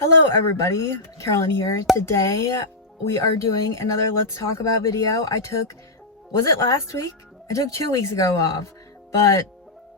Hello everybody, Carolyn here. Today we are doing another Let's Talk About video. Was it last week? I took 2 weeks ago off, but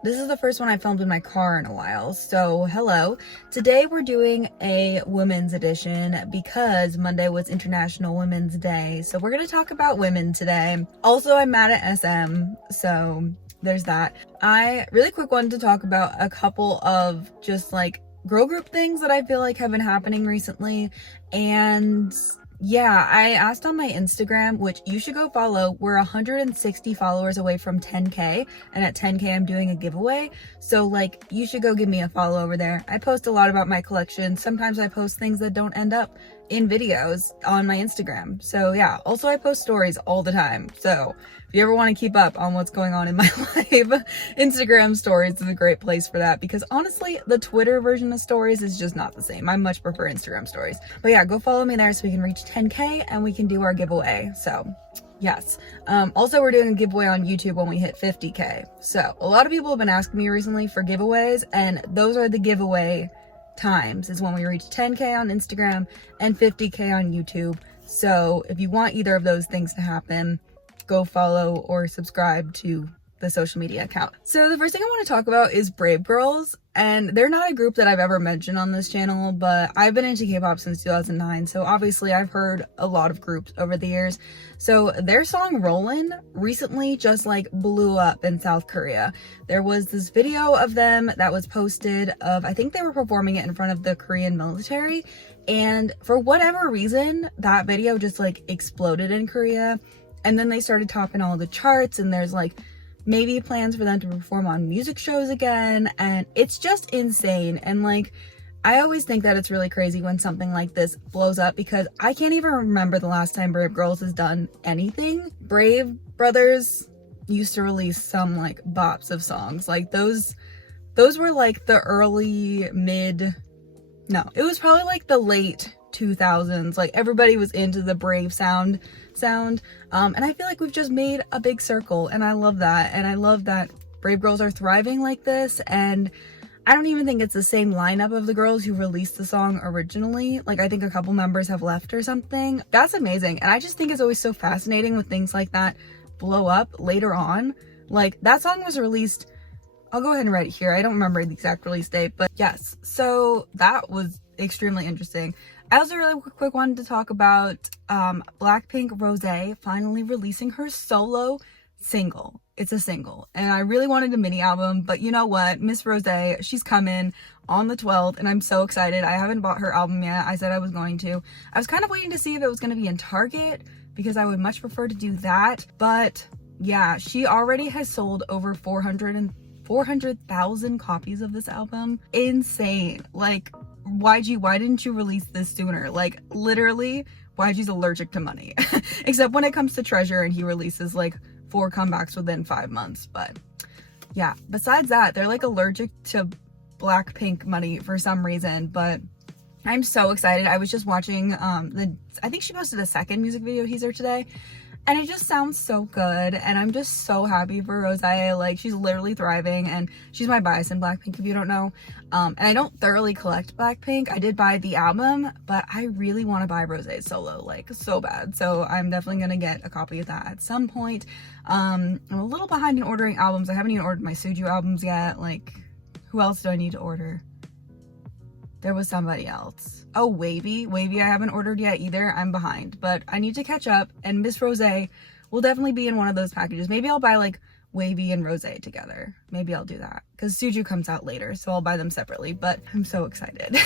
this is the first one I filmed in my car in a while, so hello. Today we're doing a women's edition because Monday was International Women's Day, so we're gonna talk about women today. Also, I'm mad at SM, so there's that. I really quick wanted to talk about a couple of just like girl group things that I feel like have been happening recently. And yeah, I asked on my Instagram, which you should go follow. We're 160 followers away from 10K, and at 10K I'm doing a giveaway, so like you should go give me a follow over there. I post a lot about my collection. Sometimes I post things that don't end up in videos on my Instagram, so yeah. Also, I post stories all the time, so if you ever want to keep up on what's going on in my life, Instagram stories is a great place for that, because honestly, the Twitter version of stories is just not the same. I much prefer Instagram stories. But yeah, go follow me there so we can reach 10K and we can do our giveaway. So yes. Also, we're doing a giveaway on YouTube when we hit 50K. So a lot of people have been asking me recently for giveaways, and those are the giveaway times, is when we reach 10K on Instagram and 50K on YouTube. So if you want either of those things to happen, go follow or subscribe to the social media account. So the first thing I want to talk about is Brave Girls, and they're not a group that I've ever mentioned on this channel, but I've been into K-pop since 2009, so obviously I've heard a lot of groups over the years. So their song Rollin' recently just like blew up in South Korea. There was this video of them that was posted of, I think they were performing it in front of the Korean military, and for whatever reason that video just like exploded in Korea. And then they started topping all the charts, and there's like maybe plans for them to perform on music shows again, and it's just insane. And like, I always think that it's really crazy when something like this blows up, because I can't even remember the last time Brave Girls has done anything. Brave Brothers used to release some like bops of songs, like those were like the it was probably like the late 2000s. Like everybody was into the Brave sound, and I feel like we've just made a big circle, and I love that. And I love that Brave Girls are thriving like this, and I don't even think it's the same lineup of the girls who released the song originally. Like, I think a couple members have left or something. That's amazing, and I just think it's always so fascinating when things like that blow up later on. Like, that song was released, I'll go ahead and write it here, I don't remember the exact release date, but yes, so that was extremely interesting. I also really quick wanted to talk about Blackpink Rosé finally releasing her solo single. It's a single, and I really wanted a mini album, but you know what, Miss Rosé, she's coming on the 12th, and I'm so excited. I haven't bought her album yet. I said I was going to. I was kind of waiting to see if it was going to be in Target, because I would much prefer to do that, but yeah, she already has sold over 400,000 copies of this album. Insane. Like, YG, why didn't you release this sooner? Like, literally, YG's allergic to money. Except when it comes to Treasure, and he releases like 4 comebacks within 5 months. But yeah, besides that, they're like allergic to Blackpink money for some reason. But I'm so excited. I was just watching I think she posted a second music video teaser today, and it just sounds so good, and I'm just so happy for Rosé. Like, she's literally thriving, and she's my bias in Blackpink, if you don't know. And I don't thoroughly collect Blackpink. I did buy the album, but I really want to buy Rosé's solo, like, so bad. So I'm definitely gonna get a copy of that at some point. I'm a little behind in ordering albums. I haven't even ordered my Suju albums yet. Like, who else do I need to order? There was somebody else. Oh, Wavy I haven't ordered yet either. I'm behind, but I need to catch up, and Miss Rosé will definitely be in one of those packages. Maybe I'll buy like Wavy and Rosé together. Maybe I'll do that, because Suju comes out later, so I'll buy them separately. But I'm so excited.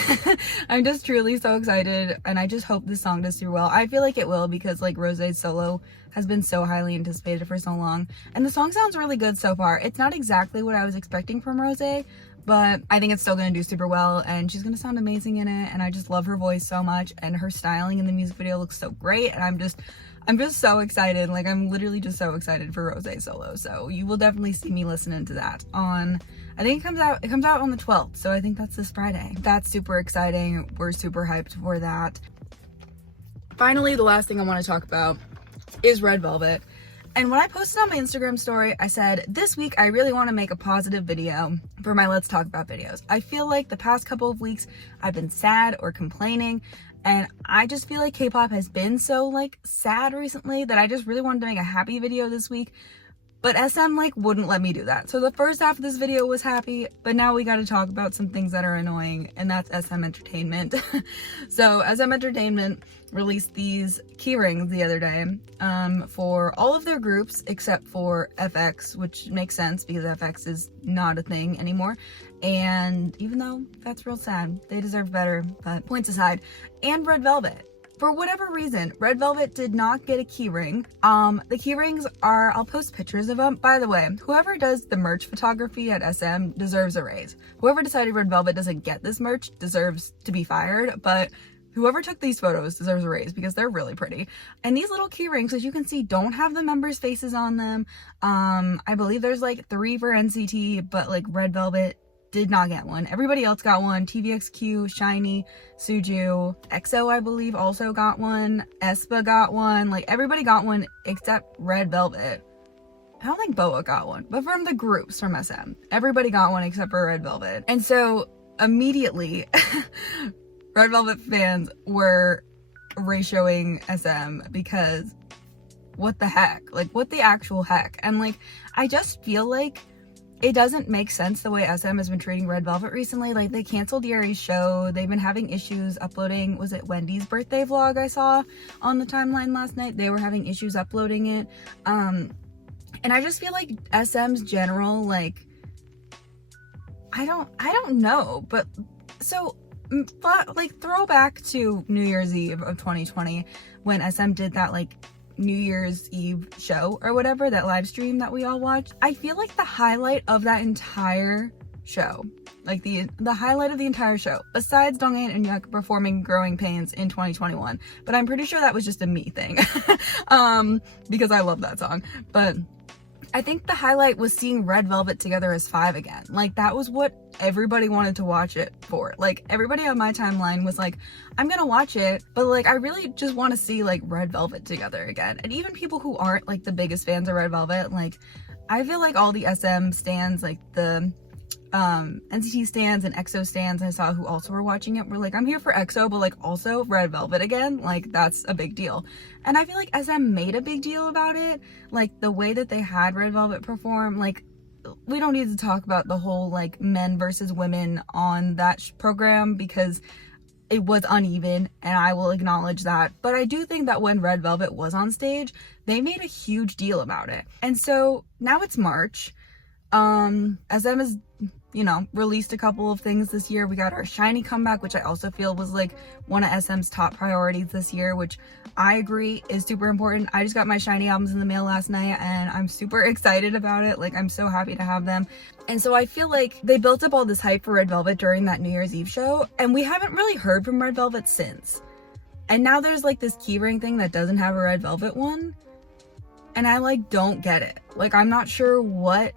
I'm just truly so excited, and I just hope this song does super well. I feel like it will, because like Rosé's solo has been so highly anticipated for so long, and the song sounds really good so far. It's not exactly what I was expecting from Rosé, but I think it's still gonna do super well, and she's gonna sound amazing in it, and I just love her voice so much, and her styling in the music video looks so great, and I'm just so excited. Like, I'm literally just so excited for Rosé solo. So you will definitely see me listening to that on, I think it comes out on the 12th, so I think that's this Friday. That's super exciting. We're super hyped for that. Finally, the last thing I want to talk about is Red Velvet. And when I posted on my Instagram story, I said, this week I really want to make a positive video for my Let's Talk About videos. I feel like the past couple of weeks I've been sad or complaining, and I just feel like K-pop has been so like sad recently that I just really wanted to make a happy video this week. But SM like wouldn't let me do that. So the first half of this video was happy, but now we got to talk about some things that are annoying, and that's SM Entertainment. So SM Entertainment released these key rings the other day for all of their groups except for FX, which makes sense because FX is not a thing anymore. And even though that's real sad, they deserve better, but points aside. And Red Velvet. For whatever reason, Red Velvet did not get a keyring. The keyrings are, I'll post pictures of them. By the way, whoever does the merch photography at SM deserves a raise. Whoever decided Red Velvet doesn't get this merch deserves to be fired, but whoever took these photos deserves a raise because they're really pretty. And these little key rings, as you can see, don't have the members' faces on them. I believe there's like 3 for NCT, but like Red Velvet did not get one. Everybody else got one. TVXQ, SHINee, Suju, EXO I believe also got one. aespa got one. Like everybody got one except Red Velvet. I don't think BoA got one, but from the groups from SM, everybody got one except for Red Velvet. And so immediately Red Velvet fans were ratioing SM because what the heck? Like what the actual heck? And like I just feel like it doesn't make sense the way SM has been treating Red Velvet recently. Like they canceled Yeri's show. They've been having issues uploading, was it Wendy's birthday vlog I saw on the timeline last night? They were having issues uploading it. And I just feel like SM's general, like, I don't know, but so like throwback to New Year's Eve of 2020 when SM did that like New Year's Eve show or whatever, that live stream that we all watched. I feel like the highlight of that entire show, like the highlight of the entire show, besides Donghae and Yuck performing Growing Pains in 2021, but I'm pretty sure that was just a me thing because I love that song, but I think the highlight was seeing Red Velvet together as 5 again. Like that was what everybody wanted to watch it for. Like everybody on my timeline was like, I'm gonna watch it, but like I really just want to see like Red Velvet together again. And even people who aren't like the biggest fans of Red Velvet, like I feel like all the SM stans, like the NCT stans and EXO stans I saw who also were watching it were like, I'm here for EXO, but like also Red Velvet again, like that's a big deal. And I feel like SM made a big deal about it, like the way that they had Red Velvet perform. Like we don't need to talk about the whole like men versus women on that program because it was uneven, and I will acknowledge that. But I do think that when Red Velvet was on stage, they made a huge deal about it. And so now it's March. SM has, you know, released a couple of things this year. We got our SHINee comeback, which I also feel was like one of SM's top priorities this year, which I agree is super important. I just got my SHINee albums in the mail last night and I'm super excited about it. Like I'm so happy to have them. And so I feel like they built up all this hype for Red Velvet during that New Year's Eve show, and we haven't really heard from Red Velvet since. And now there's like this keyring thing that doesn't have a Red Velvet one, and I like don't get it. Like I'm not sure what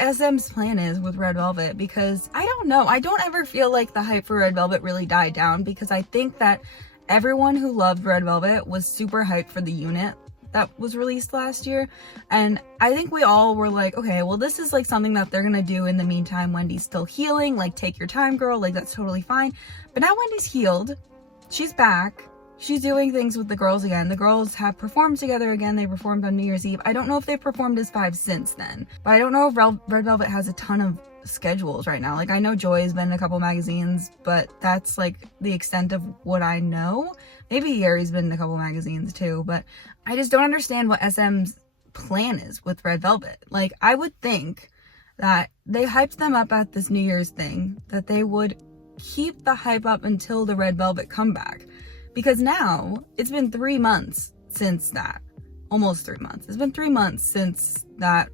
SM's plan is with Red Velvet, because I don't know. I don't ever feel like the hype for Red Velvet really died down, because I think that everyone who loved Red Velvet was super hyped for the unit that was released last year. And I think we all were like, okay, well, this is like something that they're gonna do in the meantime. Wendy's still healing, like take your time, girl, like that's totally fine. But now Wendy's healed, she's back. She's doing things with the girls again. The girls have performed together again. They performed on New Year's Eve. I don't know if they've performed as 5 since then, but I don't know if Red Velvet has a ton of schedules right now. Like I know Joy's been in a couple magazines, but that's like the extent of what I know. Maybe Yeri's been in a couple magazines too, but I just don't understand what SM's plan is with Red Velvet. Like I would think that they hyped them up at this New Year's thing, that they would keep the hype up until the Red Velvet comeback. Because now it's been 3 months since that, almost 3 months. It's been 3 months since that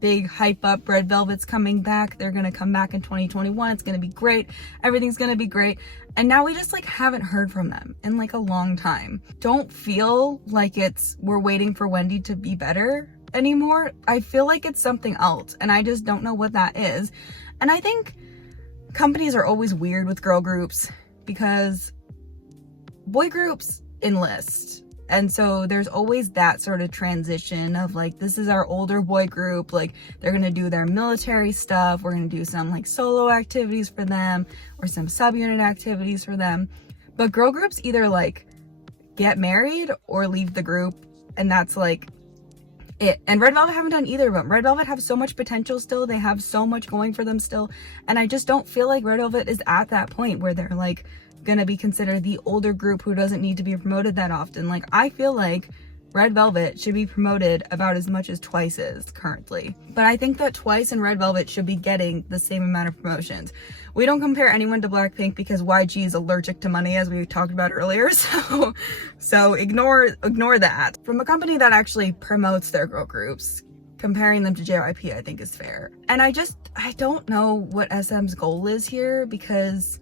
big hype up. Red Velvet's coming back. They're going to come back in 2021. It's going to be great. Everything's going to be great. And now we just like haven't heard from them in like a long time. Don't feel like we're waiting for Wendy to be better anymore. I feel like it's something else, and I just don't know what that is. And I think companies are always weird with girl groups, because boy groups enlist And so there's always that sort of transition of like, this is our older boy group, like they're gonna do their military stuff, we're gonna do some like solo activities for them or some subunit activities for them. But girl groups either like get married or leave the group, and that's like it. And Red Velvet haven't done either of them. Red Velvet have so much potential still, they have so much going for them still, and I just don't feel like Red Velvet is at that point where they're like gonna be considered the older group who doesn't need to be promoted that often. Like, I feel like Red Velvet should be promoted about as much as Twice is currently. But I think that Twice and Red Velvet should be getting the same amount of promotions. We don't compare anyone to Blackpink because YG is allergic to money, as we talked about earlier, so ignore that. From a company that actually promotes their girl groups, comparing them to JYP I think is fair. And I don't know what SM's goal is here, because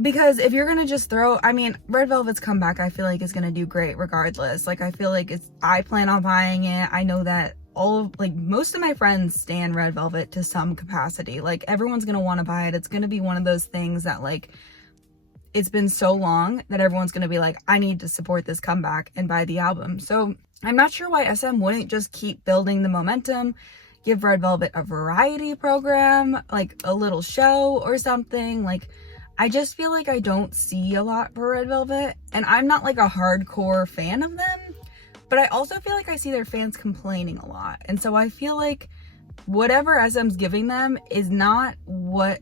if you're gonna just throw, I mean, Red Velvet's comeback I feel like is gonna do great regardless. Like, I feel like I plan on buying it. I know that most of my friends stan Red Velvet to some capacity. Like, everyone's gonna want to buy it. It's gonna be one of those things that, like, it's been so long that everyone's gonna be like, I need to support this comeback and buy the album. So I'm not sure why SM wouldn't just keep building the momentum, give Red Velvet a variety program, like a little show or something. Like, I just feel like I don't see a lot for Red Velvet, and I'm not like a hardcore fan of them, but I also feel like I see their fans complaining a lot. And so I feel like whatever SM's giving them is not what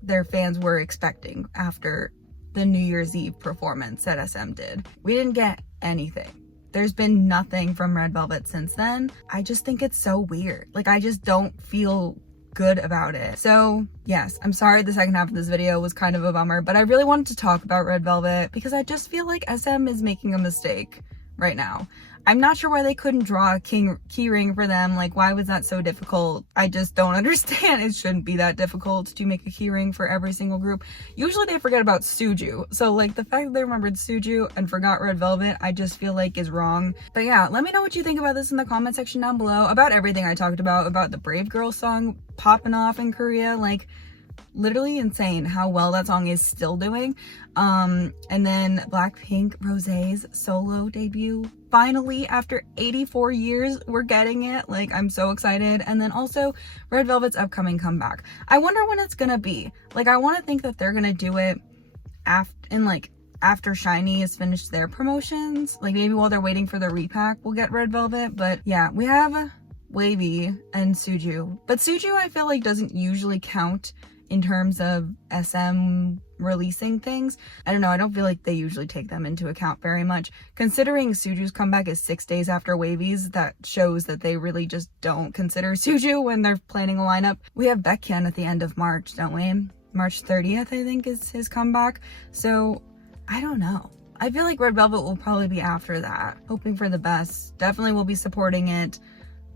their fans were expecting after the New Year's Eve performance that SM did. We didn't get anything. There's been nothing from Red Velvet since then. I just think it's so weird. Like, I just don't feel good about it. So yes, I'm sorry the second half of this video was kind of a bummer, but I really wanted to talk about Red Velvet because I just feel like SM is making a mistake right now. I'm not sure why they couldn't draw a key ring for them. Like, why was that so difficult? I just don't understand. It shouldn't be that difficult to make a key ring for every single group. Usually they forget about Suju. So like, the fact that they remembered Suju and forgot Red Velvet, I just feel like is wrong. But yeah, let me know what you think about this in the comment section down below, about everything I talked about the Brave Girl song popping off in Korea. Like, literally insane how well that song is still doing. And then Blackpink Rosé's solo debut, finally after 84 years we're getting it. Like, I'm so excited. And then also Red Velvet's upcoming comeback, I wonder when it's gonna be. Like, I want to think that they're gonna do it after SHINee has finished their promotions, like maybe while they're waiting for the repack we'll get Red Velvet. But yeah, we have Wavy and Suju, but Suju I feel like doesn't usually count in terms of SM releasing things. I don't know, I don't feel like they usually take them into account very much. Considering Suju's comeback is 6 days after Wavy's, that shows that they really just don't consider Suju when they're planning a lineup. We have Baekhyun at the end of March, don't we? March 30th, I think, is his comeback. So, I don't know. I feel like Red Velvet will probably be after that. Hoping for the best. Definitely will be supporting it.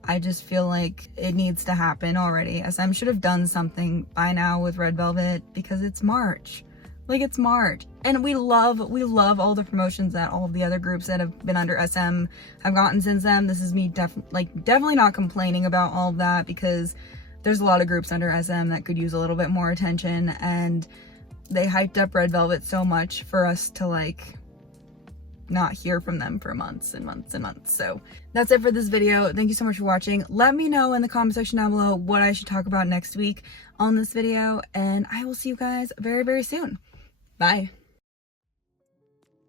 I just feel like it needs to happen already. SM should have done something by now with Red Velvet because it's March. Like, it's March. And we love all the promotions that all of the other groups that have been under SM have gotten since then. This is me definitely not complaining about all of that, because there's a lot of groups under SM that could use a little bit more attention, and they hyped up Red Velvet so much for us to like not hear from them for months and months and months. So that's it for this video. Thank you so much for watching. Let me know in the comment section down below what I should talk about next week on this video, and I will see you guys very, very soon. Bye.